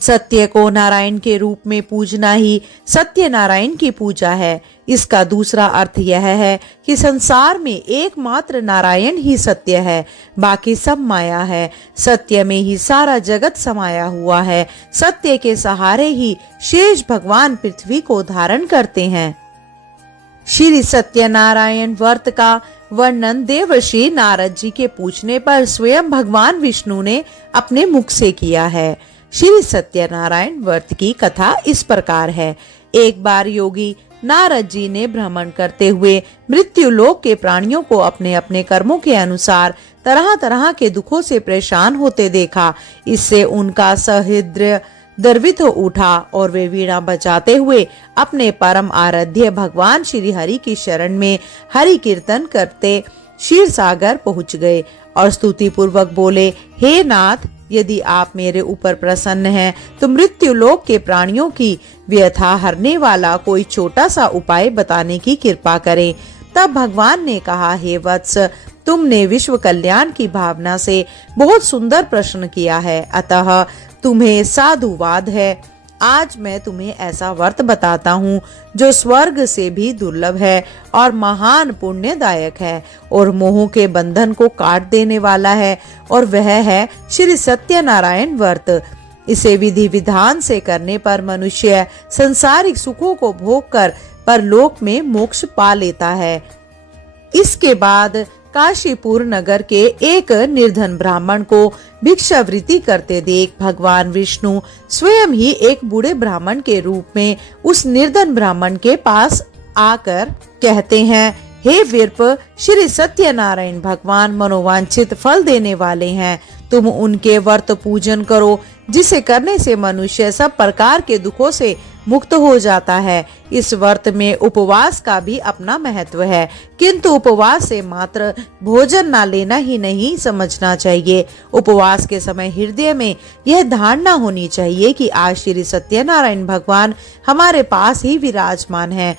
सत्य को नारायण के रूप में पूजना ही सत्यनारायण की पूजा है। इसका दूसरा अर्थ यह है कि संसार में एकमात्र नारायण ही सत्य है, बाकी सब माया है। सत्य में ही सारा जगत समाया हुआ है। सत्य के सहारे ही शेष भगवान पृथ्वी को धारण करते हैं। श्री सत्यनारायण व्रत का वर्णन देवर्षि नारद जी के पूछने पर स्वयं भगवान विष्णु ने अपने मुख से किया है। श्री सत्यनारायण व्रत की कथा इस प्रकार है। एक बार योगी नारद जी ने भ्रमण करते हुए मृत्युलोक के प्राणियों को अपने अपने कर्मों के अनुसार तरह तरह के दुखों से परेशान होते देखा। इससे उनका सहृदय गर्वित हो उठा और वे वीणा बजाते हुए अपने परम आराध्य भगवान श्री हरि की शरण में हरि कीर्तन करते क्षीर सागर पहुँच गए और स्तुति पूर्वक बोले, हे नाथ, यदि आप मेरे ऊपर प्रसन्न हैं तो मृत्युलोक के प्राणियों की व्यथा हरने वाला कोई छोटा सा उपाय बताने की कृपा करें। तब भगवान ने कहा, हे वत्स, तुमने विश्व कल्याण की भावना से बहुत सुंदर प्रश्न किया है, अतः तुम्हें साधुवाद है। आज मैं तुम्हें ऐसा व्रत बताता हूँ जो स्वर्ग से भी दुर्लभ है और महान पुण्यदायक है और मोह के बंधन को काट देने वाला है, और वह है श्री सत्यनारायण व्रत। इसे विधि विधान से करने पर मनुष्य संसारिक सुखों को भोग कर परलोक में मोक्ष पा लेता है। इसके बाद काशीपुर नगर के एक निर्धन ब्राह्मण को भिक्षावृत्ति करते देख भगवान विष्णु स्वयं ही एक बूढ़े ब्राह्मण के रूप में उस निर्धन ब्राह्मण के पास आकर कहते हैं, हे विप्र, श्री सत्यनारायण भगवान मनोवांछित फल देने वाले हैं। तुम उनके व्रत पूजन करो, जिसे करने से मनुष्य सब प्रकार के दुखों से मुक्त हो जाता है। इस व्रत में उपवास का भी अपना महत्व है, किंतु उपवास से मात्र भोजन ना लेना ही नहीं समझना चाहिए। उपवास के समय हृदय में यह धारणा होनी चाहिए कि आज श्री सत्यनारायण भगवान हमारे पास ही विराजमान है,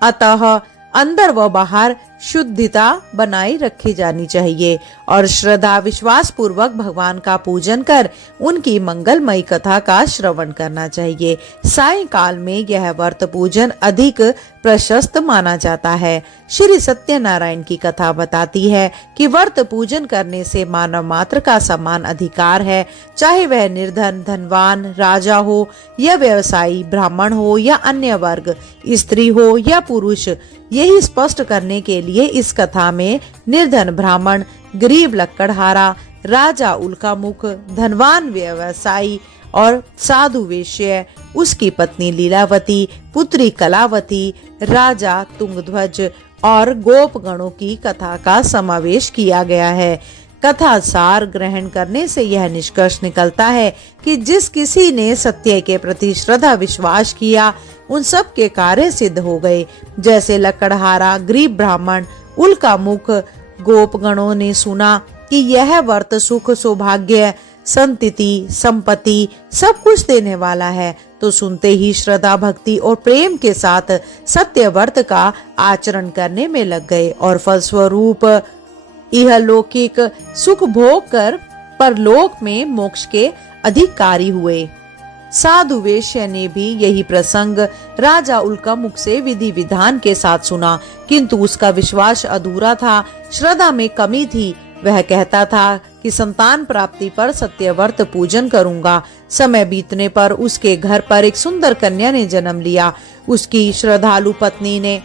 अतः अंदर व बाहर शुद्धता बनाई रखी जानी चाहिए और श्रद्धा विश्वास पूर्वक भगवान का पूजन कर उनकी मंगलमयी कथा का श्रवण करना चाहिए। सायंकाल में यह व्रत पूजन अधिक प्रशस्त माना जाता है। श्री सत्यनारायण की कथा बताती है कि व्रत पूजन करने से मानव मात्र का समान अधिकार है, चाहे वह निर्धन, धनवान, राजा हो या व्यवसायी, ब्राह्मण हो या अन्य वर्ग, स्त्री हो या पुरुष। यही स्पष्ट करने के लिए इस कथा में निर्धन ब्राह्मण, गरीब लकड़हारा, राजा उल्कामुख, धनवान व्यवसायी और साधु वेश्य, उसकी पत्नी लीलावती, पुत्री कलावती, राजा तुंगध्वज और गोप गणों की कथा का समावेश किया गया है। कथा सार ग्रहण करने से यह निष्कर्ष निकलता है कि जिस किसी ने सत्य के प्रति श्रद्धा विश्वास किया, उन सब के कार्य सिद्ध हो गए। जैसे लकड़हारा, गरीब ब्राह्मण, उल्कामुख, गोपगणों ने सुना कि यह व्रत सुख, सौभाग्य, संतति, संपत्ति सब कुछ देने वाला है, तो सुनते ही श्रद्धा, भक्ति और प्रेम के साथ सत्य व्रत का आचरण करने में लग गए और फलस्वरूप इहलौकिक सुख भोग कर परलोक में मोक्ष के अधिकारी हुए। साधु वेश्य ने भी यही प्रसंग राजा उल्कामुख से विधि विधान के साथ सुना, किंतु उसका विश्वास अधूरा था, श्रद्धा में कमी थी। वह कहता था कि संतान प्राप्ति पर सत्यव्रत पूजन करूंगा। समय बीतने पर उसके घर पर एक सुंदर कन्या ने जन्म लिया। उसकी श्रद्धालु पत्नी ने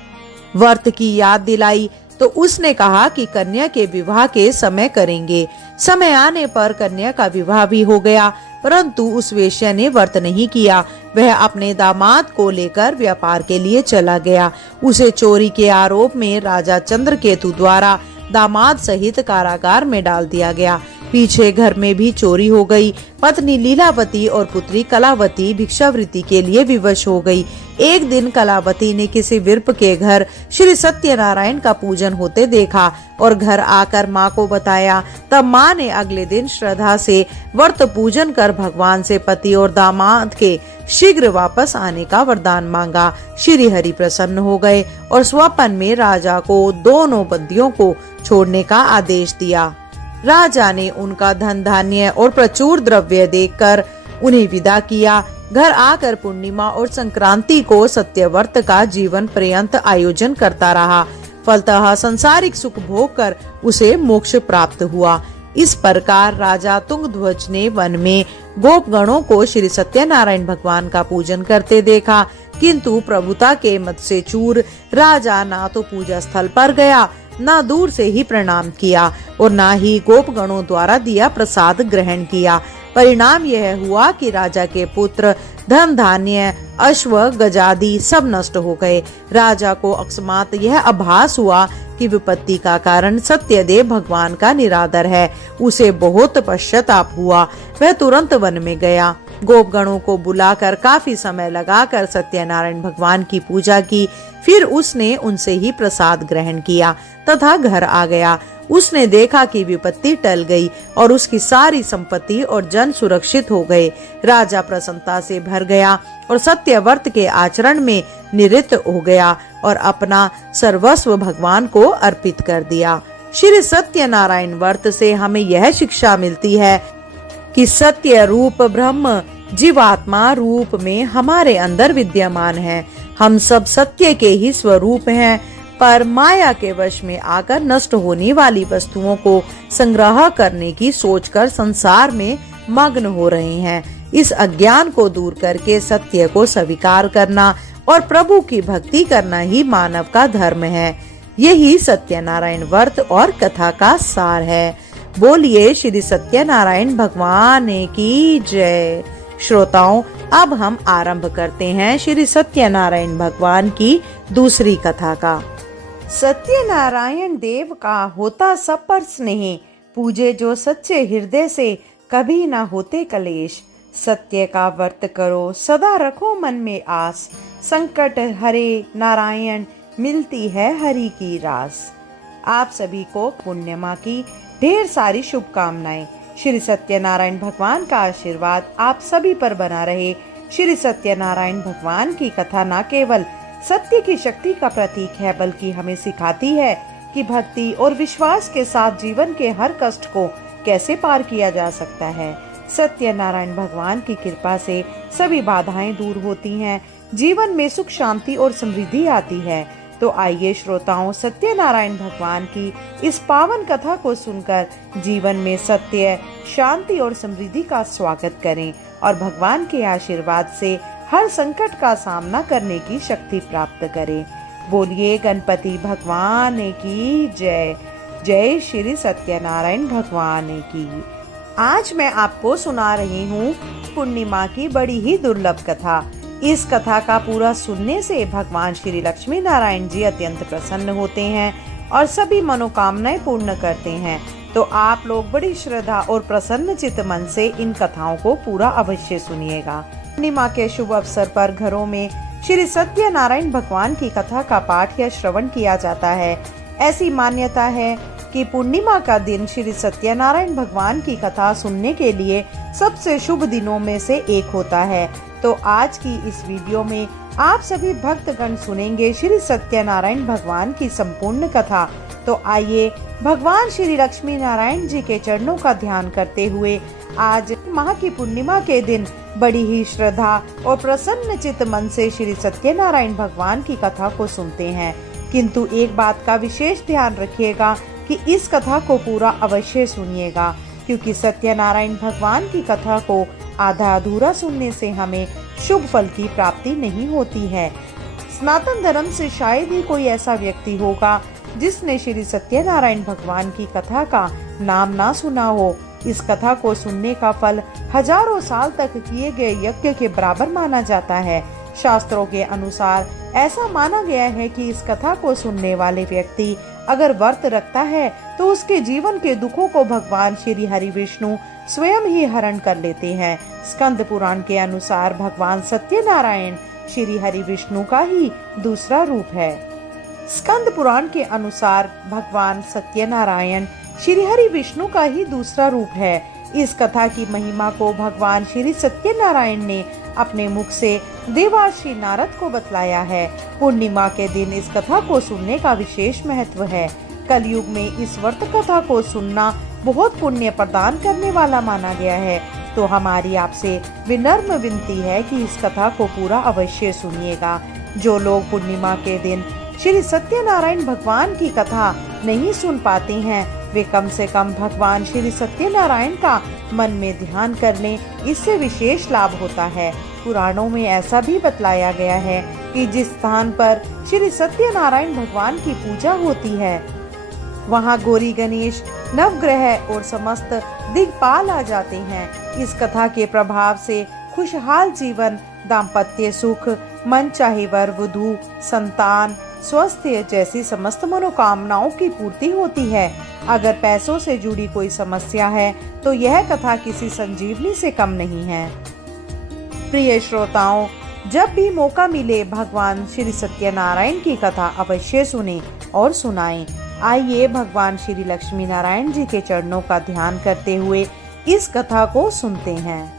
व्रत की याद दिलाई तो उसने कहा कि कन्या के विवाह के समय करेंगे। समय आने पर कन्या का विवाह भी हो गया, परंतु उस वेश्या ने व्रत नहीं किया। वह अपने दामाद को लेकर व्यापार के लिए चला गया। उसे चोरी के आरोप में राजा चंद्रकेतु द्वारा दामाद सहित कारागार में डाल दिया गया। पीछे घर में भी चोरी हो गई। पत्नी लीलावती और पुत्री कलावती भिक्षावृत्ति के लिए विवश हो गई। एक दिन कलावती ने किसी विप्र के घर श्री सत्यनारायण का पूजन होते देखा और घर आकर माँ को बताया। तब माँ ने अगले दिन श्रद्धा से व्रत पूजन कर भगवान से पति और दामाद के शीघ्र वापस आने का वरदान मांगा। श्री हरि प्रसन्न हो गए और स्वप्न में राजा को दोनों बंदियों को छोड़ने का आदेश दिया। राजा ने उनका धन धान्य और प्रचुर द्रव्य देखकर उन्हें विदा किया। घर आकर पूर्णिमा और संक्रांति को सत्यव्रत का जीवन पर्यंत आयोजन करता रहा। फलतः सांसारिक सुख भोग कर उसे मोक्ष प्राप्त हुआ। इस प्रकार राजा तुंगध्वज ने वन में गोपगणों को श्री सत्यनारायण भगवान का पूजन करते देखा, किंतु प्रभुता के मत से चूर राजा ना तो पूजा स्थल पर गया, ना दूर से ही प्रणाम किया और ना ही गोपगणों द्वारा दिया प्रसाद ग्रहण किया। परिणाम यह हुआ कि राजा के पुत्र, धन धान्य, अश्व गजादि सब नष्ट हो गए। राजा को अकस्मात यह आभास हुआ कि विपत्ति का कारण सत्यदेव भगवान का निरादर है। उसे बहुत पश्चाताप हुआ। वह तुरंत वन में गया। गोपगणों को बुलाकर काफी समय लगाकर सत्यनारायण भगवान की पूजा की। फिर उसने उनसे ही प्रसाद ग्रहण किया तथा घर आ गया। उसने देखा कि विपत्ति टल गई और उसकी सारी संपत्ति और जन सुरक्षित हो गए। राजा प्रसन्नता से भर गया और सत्यव्रत के आचरण में निरत हो गया और अपना सर्वस्व भगवान को अर्पित कर दिया। श्री सत्यनारायण व्रत से हमें यह शिक्षा मिलती है कि सत्य रूप ब्रह्म जीवात्मा रूप में हमारे अंदर विद्यमान है। हम सब सत्य के ही स्वरूप हैं, पर माया के वश में आकर नष्ट होने वाली वस्तुओं को संग्रह करने की सोचकर संसार में मग्न हो रहे हैं। इस अज्ञान को दूर करके सत्य को स्वीकार करना और प्रभु की भक्ति करना ही मानव का धर्म है। यही सत्यनारायण व्रत और कथा का सार है। बोलिए श्री सत्यनारायण भगवान की जय। श्रोताओं, अब हम आरंभ करते हैं श्री सत्यनारायण भगवान की दूसरी कथा का। सत्यनारायण देव का होता सब पर स्नेह, पूजे जो सच्चे हृदय से कभी ना होते कलेश। सत्य का व्रत करो सदा रखो मन में आस, संकट हरे नारायण मिलती है हरि की रास। आप सभी को पूर्णिमा की ढेर सारी शुभकामनाएं। श्री सत्यनारायण भगवान का आशीर्वाद आप सभी पर बना रहे। श्री सत्यनारायण भगवान की कथा न केवल सत्य की शक्ति का प्रतीक है, बल्कि हमें सिखाती है कि भक्ति और विश्वास के साथ जीवन के हर कष्ट को कैसे पार किया जा सकता है। सत्यनारायण भगवान की कृपा से सभी बाधाएं दूर होती हैं, जीवन में सुख शांति और समृद्धि आती है। तो आइए श्रोताओं, सत्यनारायण भगवान की इस पावन कथा को सुनकर जीवन में सत्य, शांति और समृद्धि का स्वागत करें और भगवान के आशीर्वाद से हर संकट का सामना करने की शक्ति प्राप्त करें। बोलिए गणपति भगवान की जय। जय श्री सत्यनारायण भगवान की। आज मैं आपको सुना रही हूँ पूर्णिमा की बड़ी ही दुर्लभ कथा। इस कथा का पूरा सुनने से भगवान श्री लक्ष्मी नारायण जी अत्यंत प्रसन्न होते हैं और सभी मनोकामनाएं पूर्ण करते हैं। तो आप लोग बड़ी श्रद्धा और प्रसन्न चित्त मन से इन कथाओं को पूरा अवश्य सुनिएगा। पूर्णिमा के शुभ अवसर पर घरों में श्री सत्यनारायण भगवान की कथा का पाठ या श्रवण किया जाता है। ऐसी मान्यता है कि पूर्णिमा का दिन श्री सत्यनारायण भगवान की कथा सुनने के लिए सबसे शुभ दिनों में से एक होता है। तो आज की इस वीडियो में आप सभी भक्तगण सुनेंगे श्री सत्यनारायण भगवान की संपूर्ण कथा। तो आइए भगवान श्री लक्ष्मी नारायण जी के चरणों का ध्यान करते हुए आज माह की पूर्णिमा के दिन बड़ी ही श्रद्धा और प्रसन्न चित्त मन से श्री सत्यनारायण भगवान की कथा को सुनते हैं। किंतु एक बात का विशेष ध्यान रखिएगा कि इस कथा को पूरा अवश्य सुनिएगा, क्योंकि सत्यनारायण भगवान की कथा को आधा अधूरा सुनने से हमें शुभ फल की प्राप्ति नहीं होती है। सनातन धर्म से शायद ही कोई ऐसा व्यक्ति होगा जिसने श्री सत्यनारायण भगवान की कथा का नाम ना सुना हो। इस कथा को सुनने का फल हजारों साल तक किए गए यज्ञ के बराबर माना जाता है। शास्त्रों के अनुसार ऐसा माना गया है कि इस कथा को सुनने वाले व्यक्ति अगर व्रत रखता है तो उसके जीवन के दुखों को भगवान श्री हरि विष्णु स्वयं ही हरण कर लेते हैं। स्कंद पुराण के अनुसार भगवान सत्यनारायण श्री हरि विष्णु का ही दूसरा रूप है। स्कंद पुराण के अनुसार भगवान सत्यनारायण श्री हरि विष्णु का ही दूसरा रूप है। इस कथा की महिमा को भगवान श्री सत्यनारायण ने अपने मुख से देवर्षि नारद को बतलाया है। पूर्णिमा के दिन इस कथा को सुनने का विशेष महत्व है। कलयुग में इस व्रत कथा को सुनना बहुत पुण्य प्रदान करने वाला माना गया है। तो हमारी आपसे विनम्र विनती है कि इस कथा को पूरा अवश्य सुनिएगा। जो लोग पूर्णिमा के दिन श्री सत्यनारायण भगवान की कथा नहीं सुन पाते हैं, वे कम से कम भगवान श्री सत्यनारायण का मन में ध्यान कर लें, इससे विशेष लाभ होता है। पुराणों में ऐसा भी बतलाया गया है कि जिस स्थान पर श्री सत्यनारायण भगवान की पूजा होती है, वहाँ गौरी गणेश नवग्रह और समस्त दिक्पाल आ जाते हैं। इस कथा के प्रभाव से खुशहाल जीवन, दाम्पत्य सुख, मन चाहे वर वधू, संतान, स्वास्थ्य जैसी समस्त मनोकामनाओं की पूर्ति होती है। अगर पैसों से जुड़ी कोई समस्या है तो यह कथा किसी संजीवनी से कम नहीं है। प्रिय श्रोताओं, जब भी मौका मिले भगवान श्री सत्यनारायण की कथा अवश्य सुने और सुनाएं। आइए भगवान श्री लक्ष्मी नारायण जी के चरणों का ध्यान करते हुए इस कथा को सुनते हैं।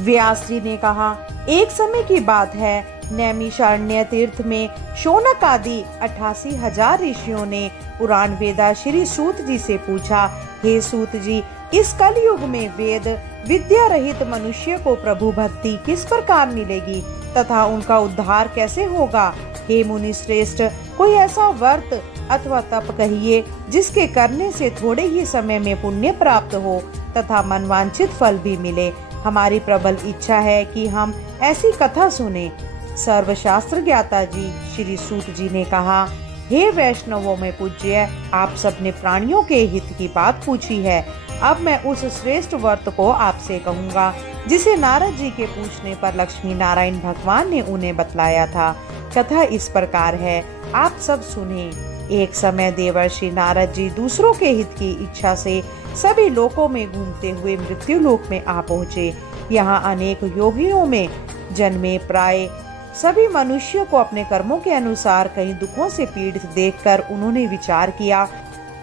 व्यास जी ने कहा, एक समय की बात है, नैमिषारण्य तीर्थ में शौनक आदि 88,000 ऋषियों ने पुराण वेदा श्री सूत जी से पूछा, हे सूत जी, इस कलयुग में वेद विद्या रहित मनुष्य को प्रभु भक्ति किस प्रकार मिलेगी तथा उनका उद्धार कैसे होगा? हे मुनि श्रेष्ठ, कोई ऐसा व्रत अथवा तप कहिए जिसके करने से थोड़े ही समय में पुण्य प्राप्त हो तथा मनवांछित फल भी मिले। हमारी प्रबल इच्छा है कि हम ऐसी कथा सुने। सर्वशास्त्र ज्ञाता जी श्री सूत जी ने कहा, हे वैष्णवों में पूज्य, आप सबने प्राणियों के हित की बात पूछी है। अब मैं उस श्रेष्ठ व्रत को आपसे कहूँगा जिसे नारद जी के पूछने पर लक्ष्मी नारायण भगवान ने उन्हें बतलाया था। कथा इस प्रकार है, आप सब सुने। एक समय देवर्षि नारद जी दूसरों के हित की इच्छा से सभी लोकों में घूमते हुए मृत्यु लोक में आ पहुँचे। यहाँ अनेक योगियों में जन्मे प्राय सभी मनुष्यों को अपने कर्मों के अनुसार कई दुखों से पीड़ित देखकर उन्होंने विचार किया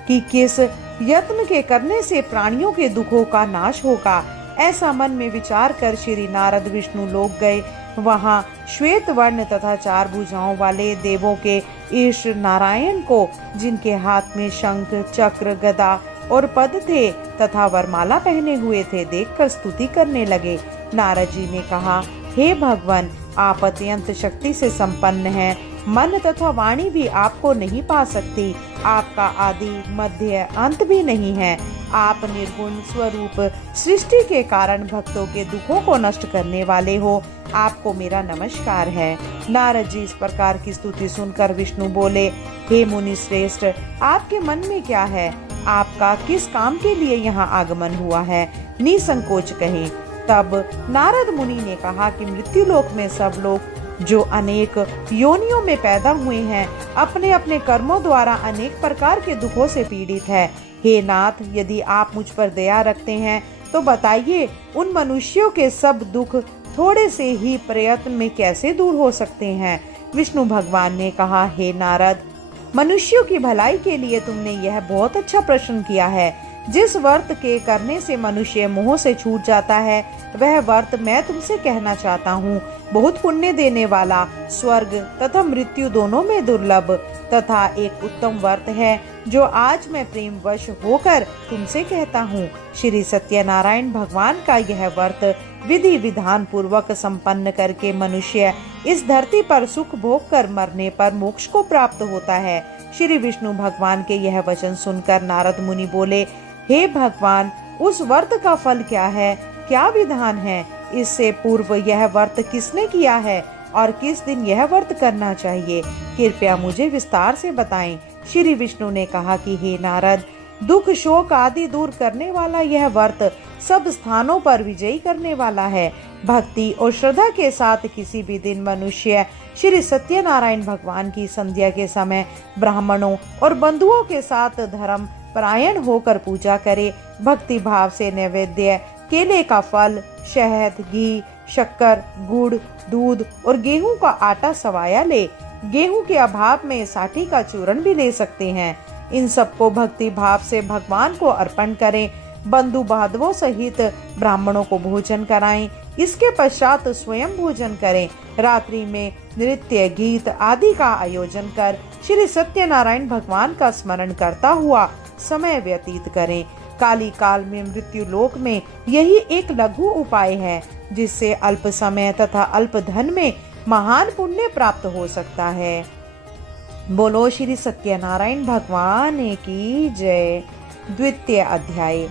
कि किस यत्न के करने से प्राणियों के दुखों का नाश होगा। ऐसा मन में विचार कर श्री नारद विष्णु लोक गए। वहाँ श्वेत वर्ण तथा 4 भुजाओं वाले देवों के ईश नारायण को, जिनके हाथ में शंख, चक्र, गदा और पद थे तथा वरमाला पहने हुए थे, देखकर स्तुति करने लगे। नारद जी ने कहा, हे भगवान, आप अत्यंत शक्ति से संपन्न हैं। मन तथा वाणी भी आपको नहीं पा सकती। आपका आदि मध्य अंत भी नहीं है। आप निर्गुण स्वरूप सृष्टि के कारण भक्तों के दुखों को नष्ट करने वाले हो। आपको मेरा नमस्कार है। नारद जी इस प्रकार की स्तुति सुनकर विष्णु बोले, हे मुनि श्रेष्ठ, आपके मन में क्या है? आपका किस काम के लिए यहाँ आगमन हुआ है? निसंकोच कहें। तब नारद मुनि ने कहा कि मृत्यु लोक में सब लोग जो अनेक योनियों में पैदा हुए हैं, अपने अपने कर्मों द्वारा अनेक प्रकार के दुखों से पीड़ित है। हे नाथ, यदि आप मुझ पर दया रखते हैं तो बताइए, उन मनुष्यों के सब दुख थोड़े से ही प्रयत्न में कैसे दूर हो सकते हैं? विष्णु भगवान ने कहा, हे नारद, मनुष्यों की भलाई के लिए तुमने यह बहुत अच्छा प्रश्न किया है। जिस व्रत के करने से मनुष्य मोह से छूट जाता है, वह व्रत मैं तुमसे कहना चाहता हूँ। बहुत पुण्य देने वाला, स्वर्ग तथा मृत्यु दोनों में दुर्लभ तथा एक उत्तम व्रत है, जो आज मैं प्रेम वश होकर तुमसे कहता हूँ। श्री सत्यनारायण भगवान का यह व्रत विधि विधान पूर्वक संपन्न करके मनुष्य इस धरती पर सुख भोग कर मरने पर मोक्ष को प्राप्त होता है। श्री विष्णु भगवान के यह वचन सुनकर नारद मुनि बोले, हे भगवान, उस व्रत का फल क्या है? क्या विधान है? इससे पूर्व यह व्रत किसने किया है और किस दिन यह व्रत करना चाहिए? कृपया मुझे विस्तार से बताएं। श्री विष्णु ने कहा कि हे नारद, दुख शोक आदि दूर करने वाला यह व्रत सब स्थानों पर विजयी करने वाला है। भक्ति और श्रद्धा के साथ किसी भी दिन मनुष्य श्री सत्यनारायण भगवान की संध्या के समय ब्राह्मणों और बंधुओं के साथ धर्म परायण होकर पूजा करे। भक्ति भाव से नैवेद्य केले का फल, शहद, घी, शक्कर, गुड़, दूध और गेहूं का आटा सवाया ले। गेहूं के अभाव में साठी का चूर्ण भी ले सकते हैं। इन सबको भक्ति भाव से भगवान को अर्पण करें। बंधु बांधवों सहित ब्राह्मणों को भोजन कराएं। इसके पश्चात स्वयं भोजन करें। रात्रि में नृत्य, गीत आदि का आयोजन कर श्री सत्यनारायण भगवान का स्मरण करता हुआ समय व्यतीत करें। काली काल में मृत्यु लोक में यही एक लघु उपाय है जिससे अल्प समय तथा अल्प धन में महान पुण्य प्राप्त हो सकता है। बोलो श्री सत्यनारायण भगवान की जय। द्वितीय अध्याय।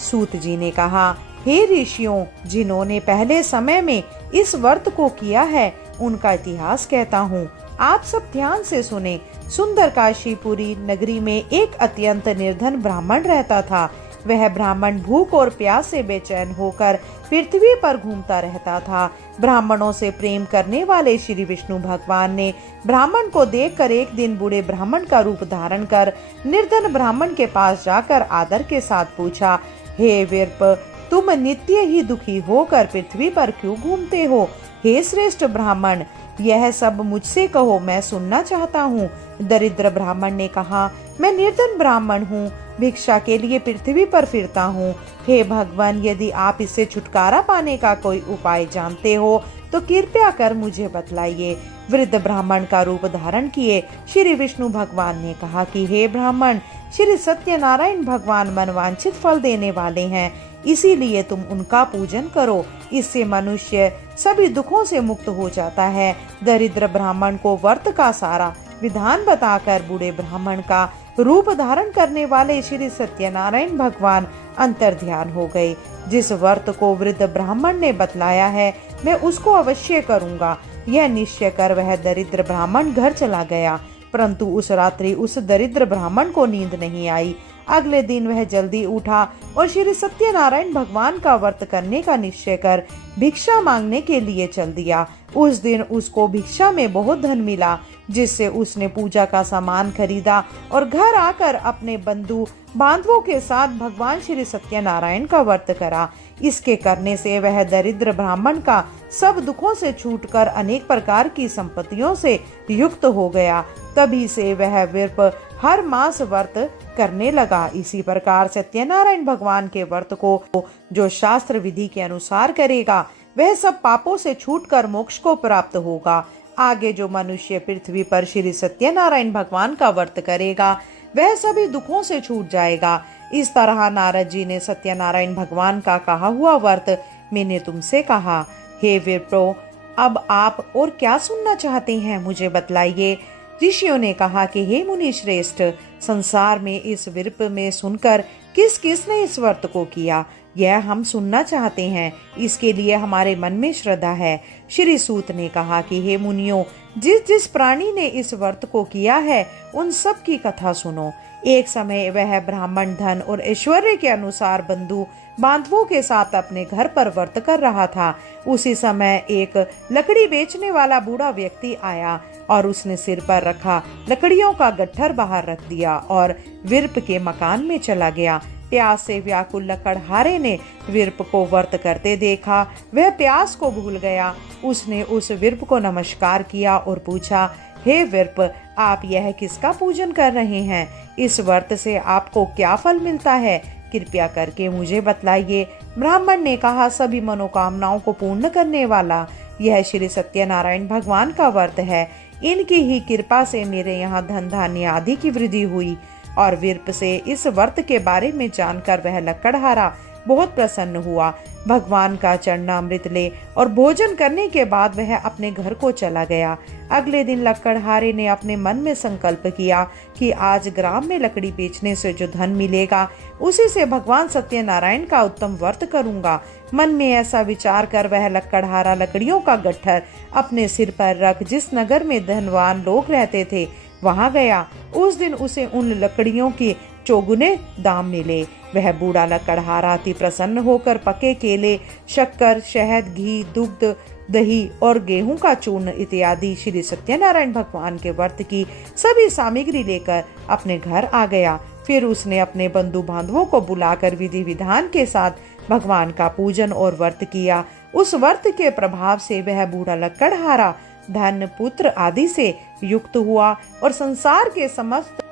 सूत जी ने कहा, हे ऋषियों, जिन्होंने पहले समय में इस व्रत को किया है उनका इतिहास कहता हूँ, आप सब ध्यान से सुने। सुंदर काशीपुरी नगरी में एक अत्यंत निर्धन ब्राह्मण रहता था। वह ब्राह्मण भूख और प्यास से बेचैन होकर पृथ्वी पर घूमता रहता था। ब्राह्मणों से प्रेम करने वाले श्री विष्णु भगवान ने ब्राह्मण को देखकर एक दिन बूढ़े ब्राह्मण का रूप धारण कर निर्धन ब्राह्मण के पास जाकर आदर के साथ पूछा, हे विरप, तुम नित्य ही दुखी होकर पृथ्वी पर क्यों घूमते हो? हे श्रेष्ठ ब्राह्मण, यह सब मुझसे कहो, मैं सुनना चाहता हूँ। दरिद्र ब्राह्मण ने कहा, मैं निर्धन ब्राह्मण हूँ, भिक्षा के लिए पृथ्वी पर फिरता हूँ। हे भगवान, यदि आप इससे छुटकारा पाने का कोई उपाय जानते हो तो कृपया कर मुझे बतलाइए। वृद्ध ब्राह्मण का रूप धारण किए श्री विष्णु भगवान ने कहा कि हे ब्राह्मण, श्री सत्यनारायण भगवान मनवांछित फल देने वाले हैं, इसीलिए तुम उनका पूजन करो। इससे मनुष्य सभी दुखों से मुक्त हो जाता है। दरिद्र ब्राह्मण को व्रत का सारा विधान बताकर बूढ़े ब्राह्मण का रूप धारण करने वाले श्री सत्यनारायण भगवान अंतर ध्यान हो गए। जिस व्रत को वृद्ध ब्राह्मण ने बतलाया है मैं उसको अवश्य करूंगा, यह निश्चय कर वह दरिद्र ब्राह्मण घर चला गया। परंतु उस रात्रि उस दरिद्र ब्राह्मण को नींद नहीं आई। अगले दिन वह जल्दी उठा और श्री सत्यनारायण भगवान का व्रत करने का निश्चय कर भिक्षा मांगने के लिए चल दिया। उस दिन उसको भिक्षा में बहुत धन मिला, जिससे उसने पूजा का सामान खरीदा और घर आकर अपने बंधु बांधवों के साथ भगवान श्री सत्यनारायण का व्रत करा। इसके करने से वह दरिद्र ब्राह्मण का सब दुखों से छूटकर अनेक प्रकार की संपत्तियों से युक्त हो गया। तभी से वह विरप हर मास व्रत करने लगा। इसी प्रकार सत्यनारायण भगवान के व्रत को जो शास्त्र विधि के अनुसार करेगा वह सब पापों से छूटकर मोक्ष को प्राप्त होगा। आगे जो मनुष्य पृथ्वी पर श्री सत्यनारायण भगवान का व्रत करेगा वह सभी दुखों से छूट जाएगा। इस तरह नारद जी ने सत्यनारायण भगवान का कहा हुआ व्रत मैंने तुमसे कहा। हे विप्रो, अब आप और क्या सुनना चाहते हैं, मुझे बतलाइए। ऋषियों ने कहा कि हे मुनि श्रेष्ठ, संसार में इस विरप में सुनकर किस किस ने इस व्रत को किया यह हम सुनना चाहते हैं, इसके लिए हमारे मन में श्रद्धा है। श्री सूत ने कहा कि हे मुनियों, जिस जिस प्राणी ने इस व्रत को किया है उन सब की कथा सुनो। एक समय वह ब्राह्मण धन और ऐश्वर्य के अनुसार बंधु बांधवों के साथ अपने घर पर व्रत कर रहा था। उसी समय एक लकड़ी बेचने वाला बूढ़ा व्यक्ति आया और उसने सिर पर रखा लकड़ियों का गट्ठर बाहर रख दिया और विरप के मकान में चला गया। प्यास से व्याकुल लकड़हारे ने विरप को व्रत करते देखा। वह प्यास को भूल गया। उसने उस विरप को नमस्कार किया और पूछा, हे विरप, आप यह किसका पूजन कर रहे हैं? इस व्रत से आपको क्या फल मिलता है? कृपया करके मुझे बतलाइए। ब्राह्मण ने कहा, सभी मनोकामनाओं को पूर्ण करने वाला यह श्री सत्यनारायण भगवान का व्रत है। इनकी ही कृपा से मेरे यहाँ धन धान्य आदि की वृद्धि हुई। और विरप से इस व्रत के बारे में जानकर वह लकड़हारा बहुत प्रसन्न हुआ। भगवान का चरणामृत ले और भोजन करने के बाद वह अपने घर को चला गया। अगले दिन लकड़हारे ने अपने मन में संकल्प किया कि आज ग्राम में लकड़ी बेचने से जो धन मिलेगा उसी से भगवान सत्यनारायण का उत्तम व्रत करूंगा। मन में ऐसा विचार कर वह लकड़हारा लकड़ियों का गट्ठर अपने सिर पर रख जिस नगर में धनवान लोग रहते थे वहां गया। उस दिन उसे उन लकड़ियों के चौगुने दाम मिले। वह बूढ़ा लकड़हारा अति प्रसन्न होकर पके केले, शक्कर, शहद, घी, दुग्ध, दही और गेहूं का चूर्ण इत्यादि श्री सत्यनारायण भगवान के व्रत की सभी सामग्री लेकर अपने घर आ गया। फिर उसने अपने बंधु बांधवों को बुलाकर विधि विधान के साथ भगवान का पूजन और व्रत किया। उस व्रत के प्रभाव से वह बूढ़ा लकड़हारा धन, पुत्र आदि से युक्त हुआ और संसार के समस्त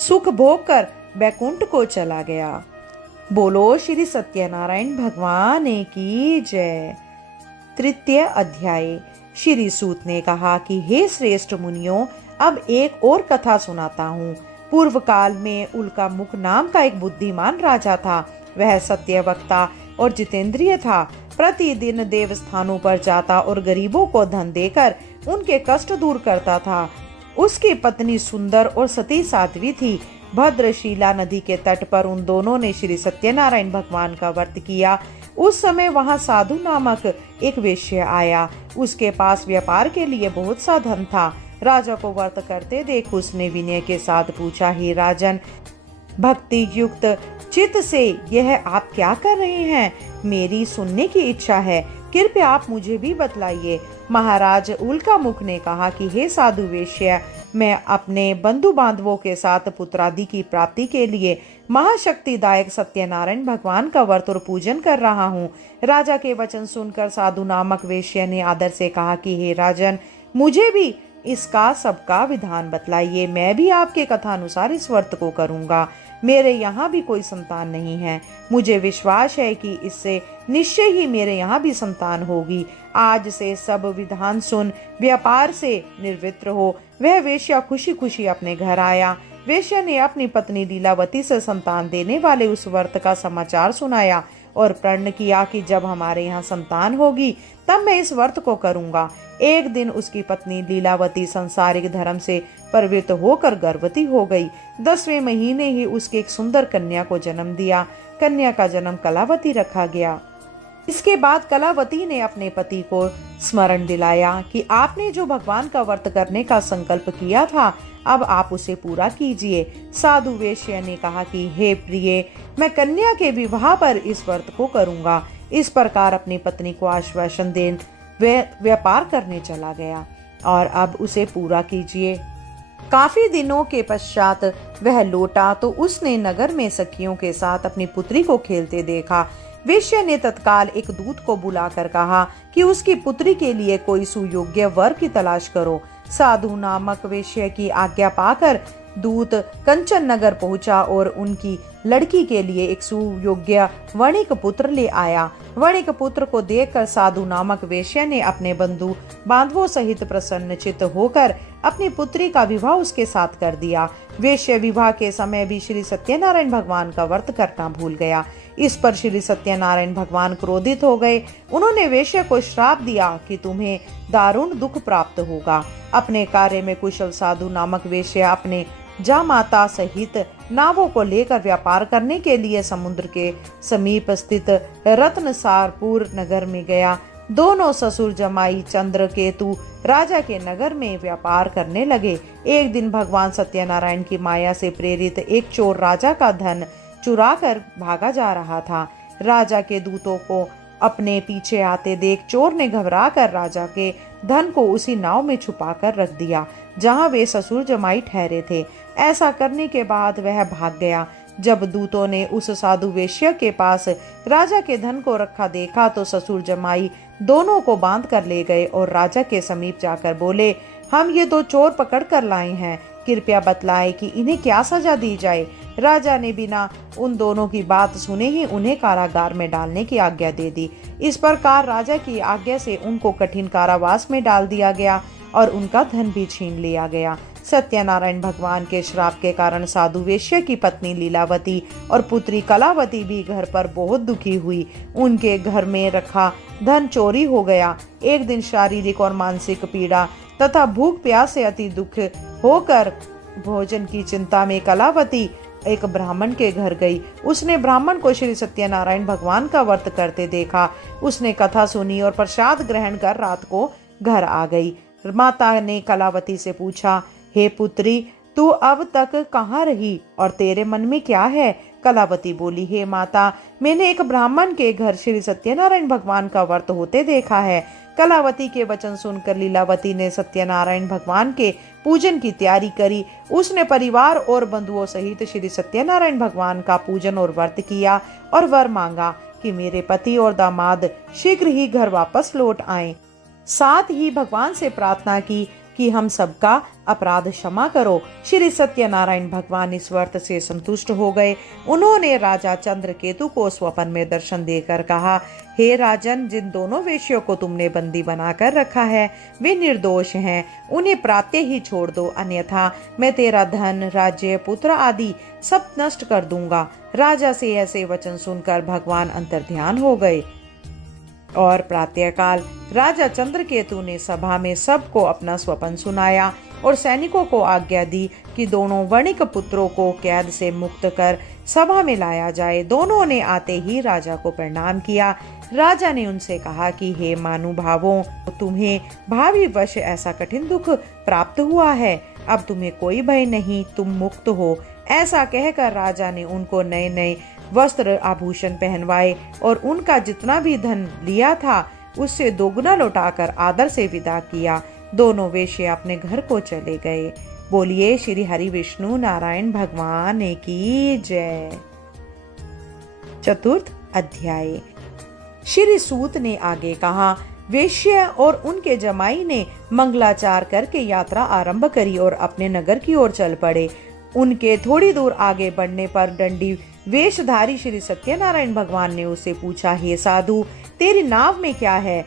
सुख भोग कर बैकुंठ को चला गया। बोलो श्री सत्यनारायण भगवान की जय। तृतीय अध्याय। श्री सूत ने कहा कि हे श्रेष्ठ मुनियों, अब एक और कथा सुनाता हूँ। पूर्व काल में उल्कामुख नाम का एक बुद्धिमान राजा था। वह सत्यवक्ता और जितेंद्रिय था। प्रतिदिन देवस्थानों पर जाता और गरीबों को धन देकर उनके कष्ट दूर करता था। उसकी पत्नी सुंदर और सती साध्वी थी। भद्रशिला नदी के तट पर उन दोनों ने श्री सत्यनारायण भगवान का व्रत किया। उस समय वहां साधु नामक एक वेश्य आया। उसके पास व्यापार के लिए बहुत सा धन था। राजा को व्रत करते देख उसने विनय के साथ पूछा, हे राजन, भक्ति युक्त चित्त से यह आप क्या कर रहे हैं? मेरी सुनने की इच्छा है, कृपया आप मुझे भी बतलाइए। महाराज उल्कामुख ने कहा कि हे साधु वेश्य, मैं अपने बंधु बांधवों के साथ पुत्रादि की प्राप्ति के लिए महाशक्तिदायक सत्यनारायण भगवान का व्रत और पूजन कर रहा हूँ। राजा के वचन सुनकर साधु नामक वेश्य ने आदर से कहा कि हे राजन, मुझे भी इसका सबका विधान बतलाइए। मैं भी आपके कथानुसार इस व्रत को करूंगा। मेरे यहाँ भी कोई संतान नहीं है। मुझे विश्वास है कि इससे निश्चय ही मेरे यहाँ भी संतान होगी। आज से सब विधान सुन व्यापार से निवृत्त हो। वह वेश्या खुशी खुशी अपने घर आया। वेश्या ने अपनी पत्नी लीलावती से संतान देने वाले उस व्रत का समाचार सुनाया और प्रण किया कि जब हमारे यहाँ संतान होगी तब मैं इस व्रत को करूंगा। एक दिन उसकी पत्नी लीलावती संसारिक धर्म से प्रवृत्त होकर गर्भवती हो गई। 10वें महीने ही उसके एक सुंदर कन्या को जन्म दिया। कन्या का जन्म कलावती रखा गया। इसके बाद कलावती ने अपने पति को स्मरण दिलाया कि आपने जो भगवान का व्रत करने का संकल्प किया था, अब आप उसे पूरा कीजिए। साधु वेश्य ने कहा कि हे प्रिय, मैं कन्या के विवाह पर इस व्रत को करूंगा। इस प्रकार अपनी पत्नी को आश्वासन दे व्यापार करने चला गया और अब उसे पूरा कीजिए। काफी दिनों के पश्चात वह लौटा तो उसने नगर में सखियों के साथ अपनी पुत्री को खेलते देखा। वेश्या ने तत्काल एक दूत को बुलाकर कहा कि उसकी पुत्री के लिए कोई सुयोग्य वर की तलाश करो। साधु नामक वेश्या की आज्ञा पाकर दूत कंचन नगर पहुंचा और उनकी लड़की के लिए एक सुयोग्य वणिक पुत्र ले आया। वणिक पुत्र को देखकर साधु नामक वेश्या ने अपने बंधु बांधवों सहित प्रसन्नचित्त होकर अपनी पुत्री का विवाह उसके साथ कर दिया। वेश्या विवाह के समय भी श्री सत्यनारायण भगवान का व्रत करना भूल गया। इस पर श्री सत्यनारायण भगवान क्रोधित हो गए। उन्होंने वेश्या को श्राप दिया कि तुम्हें दारुण दुख प्राप्त होगा। अपने कार्य में कुशल साधु नामक वेश्या अपने जामाता सहित नावों को लेकर व्यापार करने के लिए समुद्र के समीप स्थित रत्नसारपुर नगर में गया। दोनों ससुर जमाई चंद्रकेतु राजा के नगर में व्यापार करने लगे। एक दिन भगवान सत्यनारायण की माया से प्रेरित एक चोर राजा का धन चुरा कर भागा जा रहा था। राजा के दूतों को अपने पीछे आते देख चोर ने घबरा कर राजा के धन को उसी नाव में छुपा कर रख दिया जहां वे ससुर जमाई ठहरे थे। ऐसा करने के बाद वह भाग गया। जब दूतों ने उस साधु वेश्या के पास राजा के धन को रखा देखा तो ससुर जमाई दोनों को बांध कर ले गए और राजा के समीप जाकर बोले, हम ये दो चोर पकड़ कर लाए हैं, कृपया बतलाएं कि इन्हें क्या सजा दी जाए। राजा ने बिना उन दोनों की बात सुने ही उन्हें कारागार में डालने की आज्ञा दे दी। इस प्रकार राजा की आज्ञा से उनको कठिन कारावास में डाल दिया गया और उनका धन भी छीन लिया गया। सत्यनारायण भगवान के श्राप के कारण साधु वेश्या की पत्नी लीलावती और पुत्री कलावती भी घर पर बहुत दुखी हुई। उनके घर में रखा धन चोरी हो गया। एक दिन शारीरिक और मानसिक पीड़ा तथा भूख प्यास से अति दुख होकर भोजन की चिंता में कलावती एक ब्राह्मण के घर गई। उसने ब्राह्मण को श्री सत्यनारायण भगवान का व्रत करते देखा। उसने कथा सुनी और प्रसाद ग्रहण कर रात को घर आ गई। माता ने कलावती से पूछा, हे पुत्री, तू अब तक कहाँ रही और तेरे मन में क्या है? कलावती बोली, हे माता, मैंने एक ब्राह्मण के घर श्री सत्यनारायण भगवान का व्रत होते देखा है। कलावती के वचन सुनकर लीलावती ने सत्यनारायण भगवान के पूजन की तैयारी करी। उसने परिवार और बंधुओं सहित श्री सत्यनारायण भगवान का पूजन और व्रत किया और वर मांगा कि मेरे पति और दामाद शीघ्र ही घर वापस लौट आएं। साथ ही भगवान से प्रार्थना की कि हम सबका अपराध क्षमा करो। श्री सत्यनारायण भगवान इस व्रत से संतुष्ट हो गए। उन्होंने राजा चंद्रकेतु को स्वप्न में दर्शन देकर कहा, हे राजन, जिन दोनों वेश्यों को तुमने बंदी बनाकर रखा है वे निर्दोष हैं, उन्हें प्रातः ही छोड़ दो, अन्यथा मैं तेरा धन, राज्य, पुत्र आदि सब नष्ट कर दूंगा। राजा से ऐसे वचन सुनकर भगवान अंतर्ध्यान हो गए और प्रातःकाल राजा चंद्रकेतु ने सभा में सबको अपना स्वप्न सुनाया और सैनिकों को आज्ञा दी कि दोनों वणिक पुत्रों को कैद से मुक्त कर सभा में लाया जाए। दोनों ने आते ही राजा को प्रणाम किया। राजा ने उनसे कहा कि हे महानुभावों, तुम्हें भावी वश ऐसा कठिन दुख प्राप्त हुआ है, अब तुम्हें कोई भय नहीं, तुम मुक्त हो। ऐसा कहकर राजा ने उनको नए नए वस्त्र आभूषण पहनवाए और उनका जितना भी धन लिया था उससे दोगुना लौटाकर आदर से विदा किया। दोनों वेश्या अपने घर को चले गए। बोलिए श्री हरि विष्णु नारायण भगवान की जय। चतुर्थ अध्याय। श्री सूत ने आगे कहा, वेश्या और उनके जमाई ने मंगलाचार करके यात्रा आरंभ करी और अपने नगर की ओर चल पड़े। उनके थोड़ी दूर आगे बढ़ने पर दंडी वेशधारी श्री सत्यनारायण भगवान ने उससे पूछा, हे साधु, तेरी नाव में क्या है?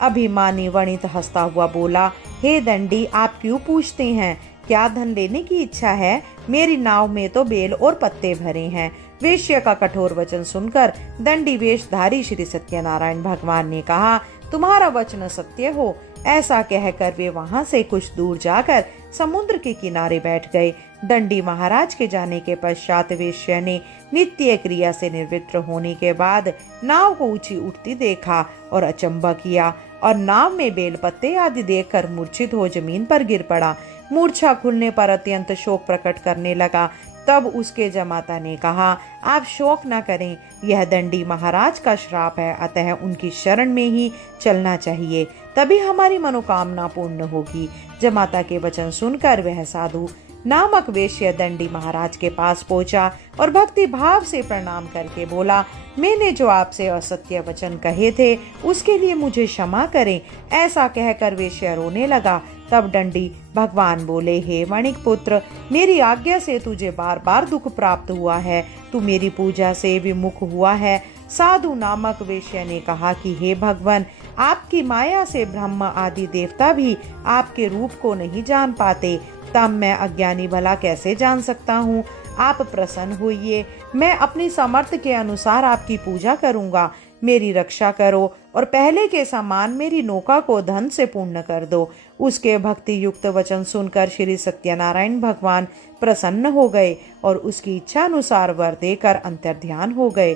अभिमानी वणित हंसता हुआ बोला, हे दंडी, आप क्यों पूछते हैं? क्या धन लेने की इच्छा है? मेरी नाव में तो बेल और पत्ते भरे हैं। वेश्या का कठोर वचन सुनकर दंडी वेशधारी श्री सत्यनारायण भगवान ने कहा, तुम्हारा वचन सत्य हो। ऐसा कहकर वे वहां से कुछ दूर जाकर समुद्र के किनारे बैठ गए। दंडी महाराज के जाने के पश्चात वेश्या ने नित्य क्रिया से निवृत्त होने के बाद नाव को ऊंची उठती देखा और अचंभा किया और नाव में बेलपत्ते आदि देखकर मूर्छित हो जमीन पर गिर पड़ा। मूर्छा खुलने पर अत्यंत शोक प्रकट करने लगा। तब उसके जमाता ने कहा, आप शोक न करें, यह दंडी महाराज का श्राप है, अतः उनकी शरण में ही चलना चाहिए, तभी हमारी मनोकामना पूर्ण होगी। जमाता के वचन सुनकर वह साधु नामक वेश्य दंडी महाराज के पास पहुंचा और भक्ति भाव से प्रणाम करके बोला, मैंने जो आपसे असत्य वचन कहे थे उसके लिए मुझे क्षमा करें। ऐसा कहकर वेश्या रोने लगा। तब दंडी भगवान बोले, हे वणिक पुत्र, मेरी आज्ञा से तुझे बार बार दुख प्राप्त हुआ है, तू मेरी पूजा से विमुख हुआ है। साधु नामक वेश्या ने कहा कि हे भगवान, आपकी माया से ब्रह्मा आदि देवता भी आपके रूप को नहीं जान पाते, तब मैं अज्ञानी भला कैसे जान सकता हूँ? आप प्रसन्न होइए, मैं अपनी सामर्थ्य के अनुसार आपकी पूजा करूँगा। मेरी रक्षा करो और पहले के समान मेरी नौका को धन से पूर्ण कर दो। उसके भक्ति युक्त वचन सुनकर श्री सत्यनारायण भगवान प्रसन्न हो गए और उसकी इच्छा अनुसार वर देकर अंतर्ध्यान हो गए।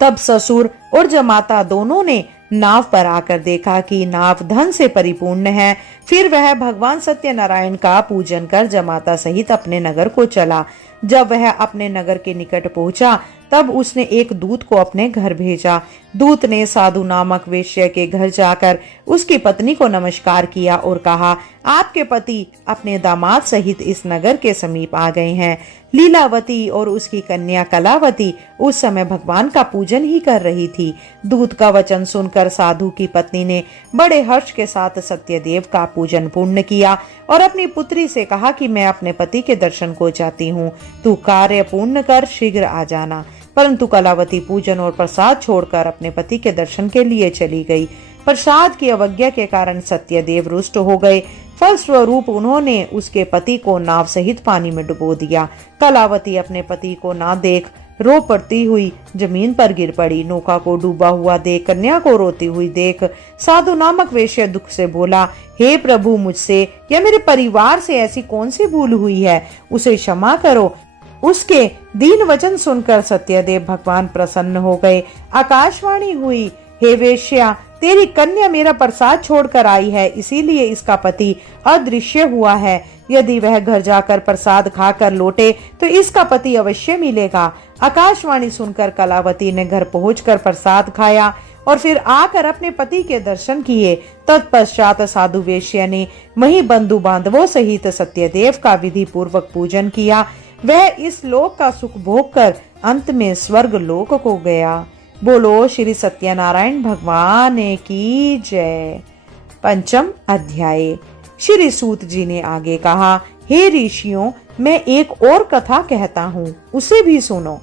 तब ससुर और जमाता दोनों ने नाव पर आकर देखा कि नाव धन से परिपूर्ण है। फिर वह भगवान सत्यनारायण का पूजन कर जमाता सहित अपने नगर को चला। जब वह अपने नगर के निकट पहुंचा तब उसने एक दूत को अपने घर भेजा। दूत ने साधु नामक वेश्या के घर जाकर उसकी पत्नी को नमस्कार किया और कहा, आपके पति अपने दामाद सहित इस नगर के समीप आ गए हैं। लीलावती और उसकी कन्या कलावती उस समय भगवान का पूजन ही कर रही थी। दूत का वचन सुनकर साधु की पत्नी ने बड़े हर्ष के साथ सत्यदेव का पूजन पूर्ण किया और अपनी पुत्री से कहा कि मैं अपने पति के दर्शन को चाहती हूँ, तू कार्य पूर्ण कर शीघ्र आ जाना। परंतु कलावती पूजन और प्रसाद छोड़कर अपने पति के दर्शन के लिए चली गई। प्रसाद की अवज्ञा के कारण सत्यदेव रुष्ट हो गए। फलस्वरूप उन्होंने उसके पति को नाव सहित पानी में डुबो दिया। कलावती अपने पति को ना देख रो पड़ती हुई जमीन पर गिर पड़ी। नौका को डूबा हुआ देख, कन्या को रोती हुई देख साधु नामक वेश्या दुख से बोला, हे प्रभु, मुझसे या मेरे परिवार से ऐसी कौन सी भूल हुई है, उसे क्षमा करो। उसके दीन वचन सुनकर सत्यदेव भगवान प्रसन्न हो गए। आकाशवाणी हुई, हे वेश्या, तेरी कन्या मेरा प्रसाद छोड़कर आई है, इसीलिए इसका पति अदृश्य हुआ है। यदि वह घर जाकर प्रसाद खाकर लौटे तो इसका पति अवश्य मिलेगा। आकाशवाणी सुनकर कलावती ने घर पहुंचकर प्रसाद खाया और फिर आकर अपने पति के दर्शन किए। तत्पश्चात साधु वेश्या ने वहीं बंधु बांधवों सहित सत्यदेव का विधि पूर्वक पूजन किया। वह इस लोक का सुख भोग कर अंत में स्वर्ग लोक को गया। बोलो श्री सत्यनारायण भगवान की जय। पंचम अध्याय। श्री सूत जी ने आगे कहा, हे ऋषियों, मैं एक और कथा कहता हूँ, उसे भी सुनो।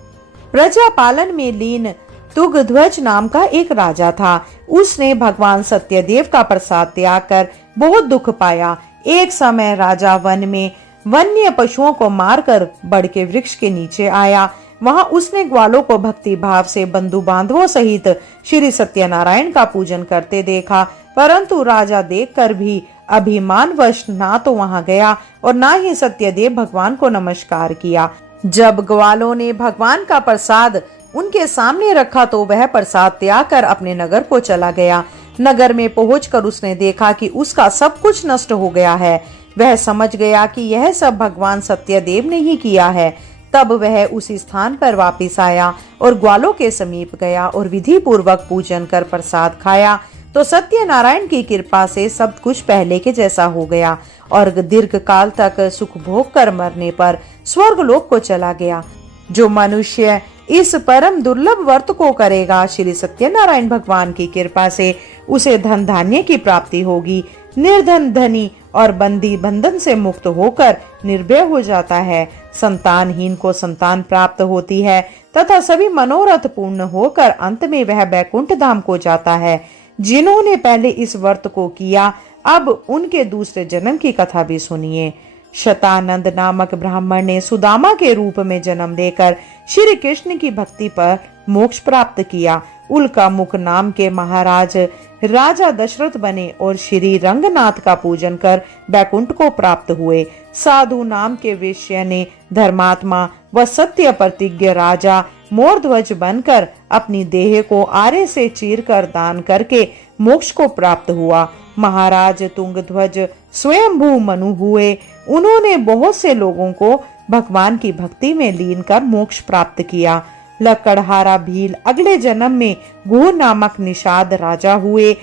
प्रजा पालन में लीन तुंगध्वज नाम का एक राजा था। उसने भगवान सत्यदेव का प्रसाद त्याग कर बहुत दुख पाया। एक समय राजा वन में वन्य पशुओं को मारकर बड़ के वृक्ष के नीचे आया। वहां उसने ग्वालों को भक्ति भाव से बंधु बांधवों सहित श्री सत्यनारायण का पूजन करते देखा, परंतु राजा देखकर भी अभिमानवश ना तो वहां गया और ना ही सत्यदेव भगवान को नमस्कार किया। जब ग्वालों ने भगवान का प्रसाद उनके सामने रखा तो वह प्रसाद त्याग कर अपने नगर को चला गया। नगर में पहुंचकर उसने देखा कि उसका सब कुछ नष्ट हो गया है। वह समझ गया कि यह सब भगवान सत्यदेव ने ही किया है। तब वह उसी स्थान पर वापस आया और ग्वालों के समीप गया और विधि पूर्वक पूजन कर प्रसाद खाया तो सत्यनारायण की कृपा से सब कुछ पहले के जैसा हो गया और दीर्घ काल तक सुख भोग कर मरने पर स्वर्ग लोक को चला गया। जो मनुष्य इस परम दुर्लभ व्रत को करेगा, श्री सत्यनारायण भगवान की कृपा से उसे धन धान्य की प्राप्ति होगी। निर्धन धनी और बंदी बंधन से मुक्त होकर निर्भय हो जाता है। संतानहीन को संतान प्राप्त होती है तथा सभी मनोरथ पूर्ण होकर अंत में वह बैकुंठ धाम को जाता है। जिन्होंने पहले इस व्रत को किया, अब उनके दूसरे जन्म की कथा भी सुनिए। शतानंद नामक ब्राह्मण ने सुदामा के रूप में जन्म लेकर श्री कृष्ण की भक्ति पर मोक्ष प्राप्त किया। उल्का मुख नाम के महाराज राजा दशरथ बने और श्री रंगनाथ का पूजन कर बैकुंठ को प्राप्त हुए। साधु नाम के वेश्य ने धर्मात्मा व सत्य प्रतिज्ञ राजा मोरध्वज बनकर अपनी देह को आरे से चीरकर दान करके मोक्ष को प्राप्त हुआ। महाराज तुंगध्वज स्वयंभू मनु हुए। उन्होंने बहुत से लोगों को भगवान की भक्ति में लीन कर मोक्ष प्राप्त किया। लकड़हारा भील अगले जन्म में गुह नामक निषाद राजा हुए,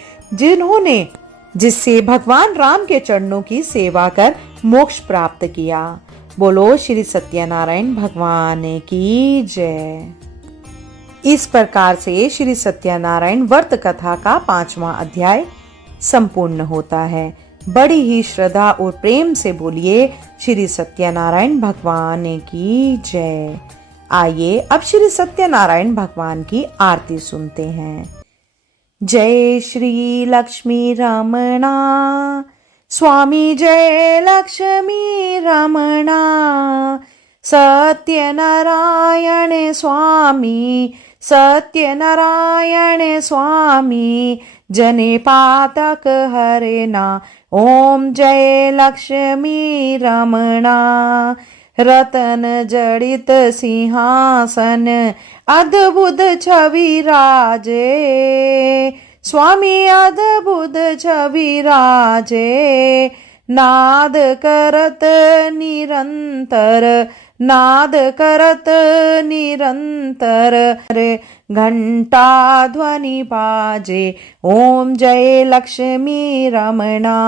जिससे भगवान राम के चरणों की सेवा कर मोक्ष प्राप्त किया। बोलो श्री सत्यनारायण भगवान की जय। इस प्रकार से श्री सत्यनारायण व्रत कथा का 5वां अध्याय संपूर्ण होता है। बड़ी ही श्रद्धा और प्रेम से बोलिए श्री सत्यनारायण भगवान की जय। आइए अब श्री सत्यनारायण भगवान की आरती सुनते हैं। जय श्री लक्ष्मी रमणा स्वामी, जय लक्ष्मी रमणा सत्यनारायण स्वामी, सत्यनारायण स्वामी जने पातक हरेना। ओम जय लक्ष्मी रमणा रतन जड़ित सिंहासन अद्भुत छवि राजे, स्वामी अद्भुत छवि राजे। नाद करत निरंतर, नाद करत निरंतर घंटा ध्वनि बाजे। ओम जय लक्ष्मी रमणा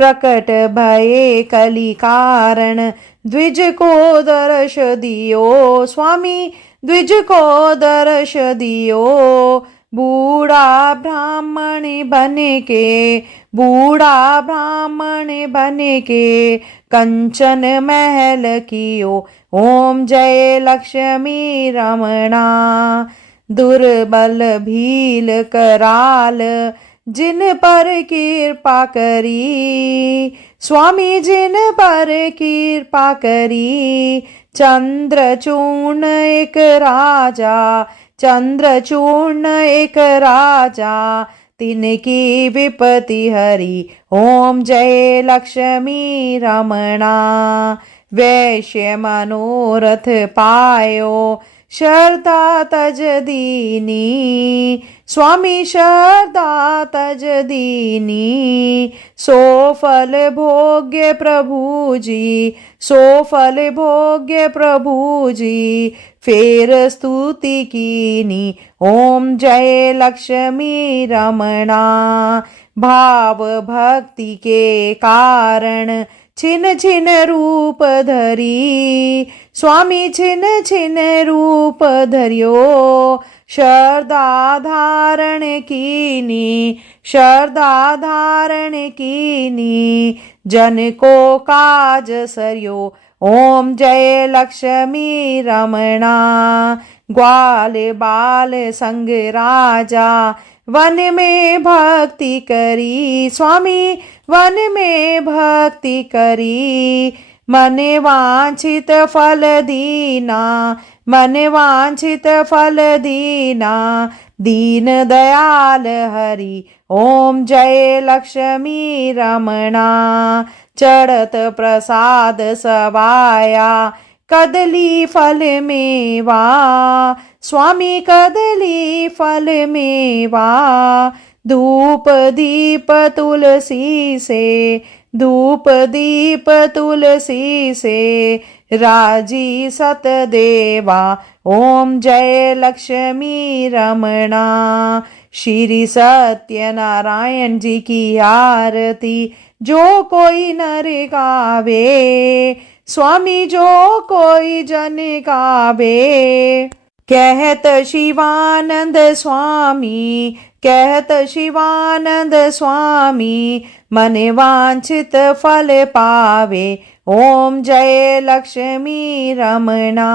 प्रकट भये कली कारण, द्विज को दर्श दियो स्वामी, द्विज को दर्श दियो। बूढ़ा ब्राह्मण बने के, बूढ़ा ब्राह्मण बने के कंचन महल कियो। ओम जय लक्ष्मी रमणा दुर्बल भील कराल जिन पर कृपा करी, स्वामी जिन पर कृपा करी। चंद्रचूर्ण एक राजा, चंद्रचूर्ण एक राजा तिनकी विपत्ति हरी। ओम जय लक्ष्मी रमणा वैश्य मनोरथ पायो, शरदा तज दीनी, स्वामी शरदा तज दीनी। सो फल भोग्य प्रभु जी, सो फल भोग्य प्रभु जी फेर स्तुति कीनी। ओम जय लक्ष्मी रमणा भाव भक्ति के कारण छिन छिन रूप धरी। स्वामी छिन छिन रूप धरियो, शरदा धारण कीनी, शरदा धारण कीनी। जन को काज सरियो, ओम जय लक्ष्मी रमणा। ग्वाल बाल संग राजा, वन में भक्ति करी। स्वामी वन में भक्ति करी। मन वांछित फल दीना, मन वांछित फल दीना। दीन दयाल हरि, ओम जय लक्ष्मी रमणा। चढ़त प्रसाद सवाया, कदली फल मेवा। स्वामी कदली फल मेवा। धूप दीप तुलसी से, धूप दीप तुलसी से। राजी सतदेवा, ओम जय लक्ष्मी रमणा। श्री सत्यनारायण जी की आरती जो कोई नर गावे। स्वामी जो कोई जन गावे। कहत शिवानंद स्वामी, कहत शिवानंद स्वामी। मन वांछित फल पावे, ओम जय लक्ष्मी रमणा।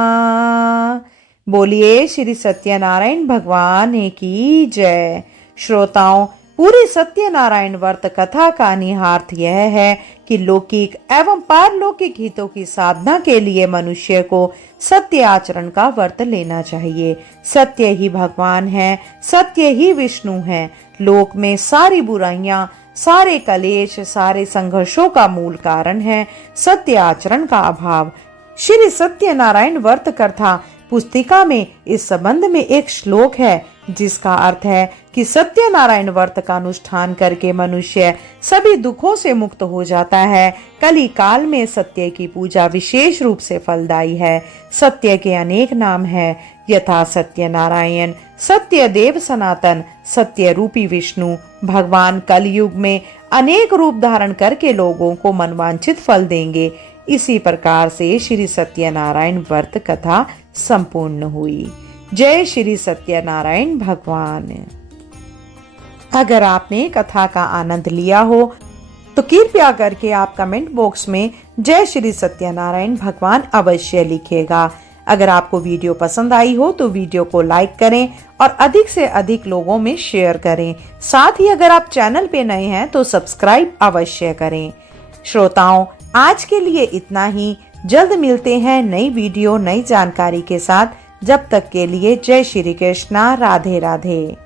बोलिए श्री सत्यनारायण भगवान की जय। श्रोताओं, पूरी सत्यनारायण व्रत कथा का निहितार्थ यह है कि लौकिक एवं पारलौकिक हितों की साधना के लिए मनुष्य को सत्य आचरण का व्रत लेना चाहिए। सत्य ही भगवान है, सत्य ही विष्णु है। लोक में सारी बुराइयां, सारे कलेश, सारे संघर्षों का मूल कारण है सत्य आचरण का अभाव। श्री सत्यनारायण व्रत कथा पुस्तिका में इस संबंध में एक श्लोक है जिसका अर्थ है कि सत्यनारायण व्रत का अनुष्ठान करके मनुष्य सभी दुखों से मुक्त हो जाता है। कली काल में सत्य की पूजा विशेष रूप से फलदायी है। सत्य के अनेक नाम हैं, यथा सत्यनारायण, सत्य देव सनातन, सत्य रूपी विष्णु। भगवान कलयुग में अनेक रूप धारण करके लोगों को मनवांछित फल देंगे। इसी प्रकार से श्री सत्यनारायण व्रत कथा संपूर्ण हुई। जय श्री सत्यनारायण भगवान। अगर आपने कथा का आनंद लिया हो तो कृपया करके आप कमेंट बॉक्स में जय श्री सत्यनारायण भगवान अवश्य लिखिएगा। अगर आपको वीडियो पसंद आई हो तो वीडियो को लाइक करें और अधिक से अधिक लोगों में शेयर करें। साथ ही अगर आप चैनल पे नए हैं तो सब्सक्राइब अवश्य करें। श्रोताओं, आज के लिए इतना ही। जल्द मिलते हैं नई वीडियो, नई जानकारी के साथ। जब तक के लिए जय श्री कृष्णा, राधे राधे।